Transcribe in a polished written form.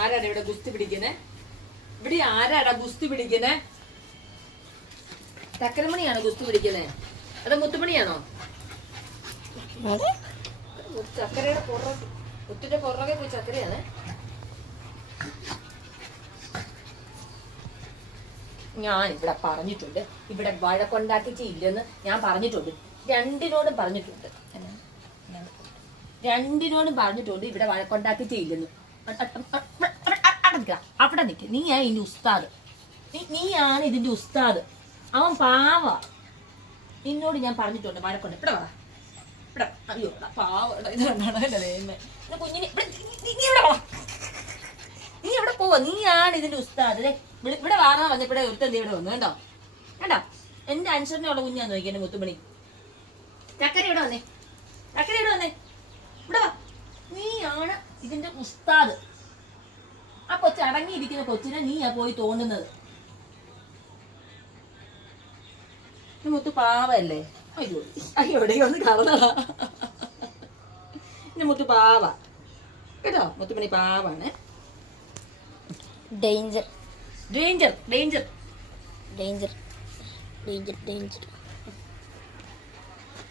ആരാണ് ഇവിടെ ഗുസ്തി പിടിക്കുന്നേ? ഇവിടെ ആരാടാ ഗുസ്തി പിടിക്കുന്നേ? ചക്കരമണിയാണോ ഗുസ്തി പിടിക്കുന്നേ? അതോ മുത്തുമണിയാണോ? ചക്കരയുടെ പുറകെ, മുത്തിന്റെ പുറകെ പോയി ചക്കരയാണ്. ഞാൻ ഇവിടെ പറഞ്ഞിട്ടുണ്ട്, ഇവിടെ വഴക്കൊണ്ടാക്കിച്ചില്ലെന്ന് ഞാൻ പറഞ്ഞിട്ടുണ്ട്. രണ്ടിനോടും പറഞ്ഞിട്ടുണ്ട്, ഇവിടെ വഴക്കൊണ്ടാക്കിച്ചില്ലെന്ന്. അവിടെ നിൽക്ക്. നീയാണ് ഇതിന്റെ ഉസ്താദ്, നീയാണ് ഇതിന്റെ ഉസ്താദ്. അവൻ പാവ. നിന്നോട് ഞാൻ പറഞ്ഞിട്ടുണ്ട് വഴക്കൊണ്ട്. ഇവിടെ വാ, ഇവിടെ. അയ്യോ പാവ, ഇത് കണ്ടാണോ കുഞ്ഞിനെ. നീ എവിടെ പോവാ? നീയാണ് ഇതിന്റെ ഉസ്താദ്. ഇവിടെ വാറാൻ വന്നപ്പോഴേ ഒരുത്തന്തി ഇവിടെ വന്നു. കണ്ടോ കണ്ടോ? എന്റെ അനുസരണയുള്ള കുഞ്ഞാന്ന് നോക്കി എന്റെ മുത്തുമണി. ചക്കര ഇവിടെ വന്നേ, ചക്കര ഇവിടെ വന്നേ, ഇവിടെ വാ. നീയാണ് ഇതിന്റെ ഉസ്താദ്. ആ കൊച്ചു അടങ്ങിയിരിക്കുന്ന കൊച്ചിനെ നീയാ പോയി തോണ്ടുന്നത്. മുത്തു പാവല്ലേ? അയ്യോ അയ്യോടെ ഒന്ന് കറന്നടാ. എന്റെ മുത്തു പാവ കേട്ടോ. മുത്തുമണി പാവാണ്. Danger danger danger danger danger danger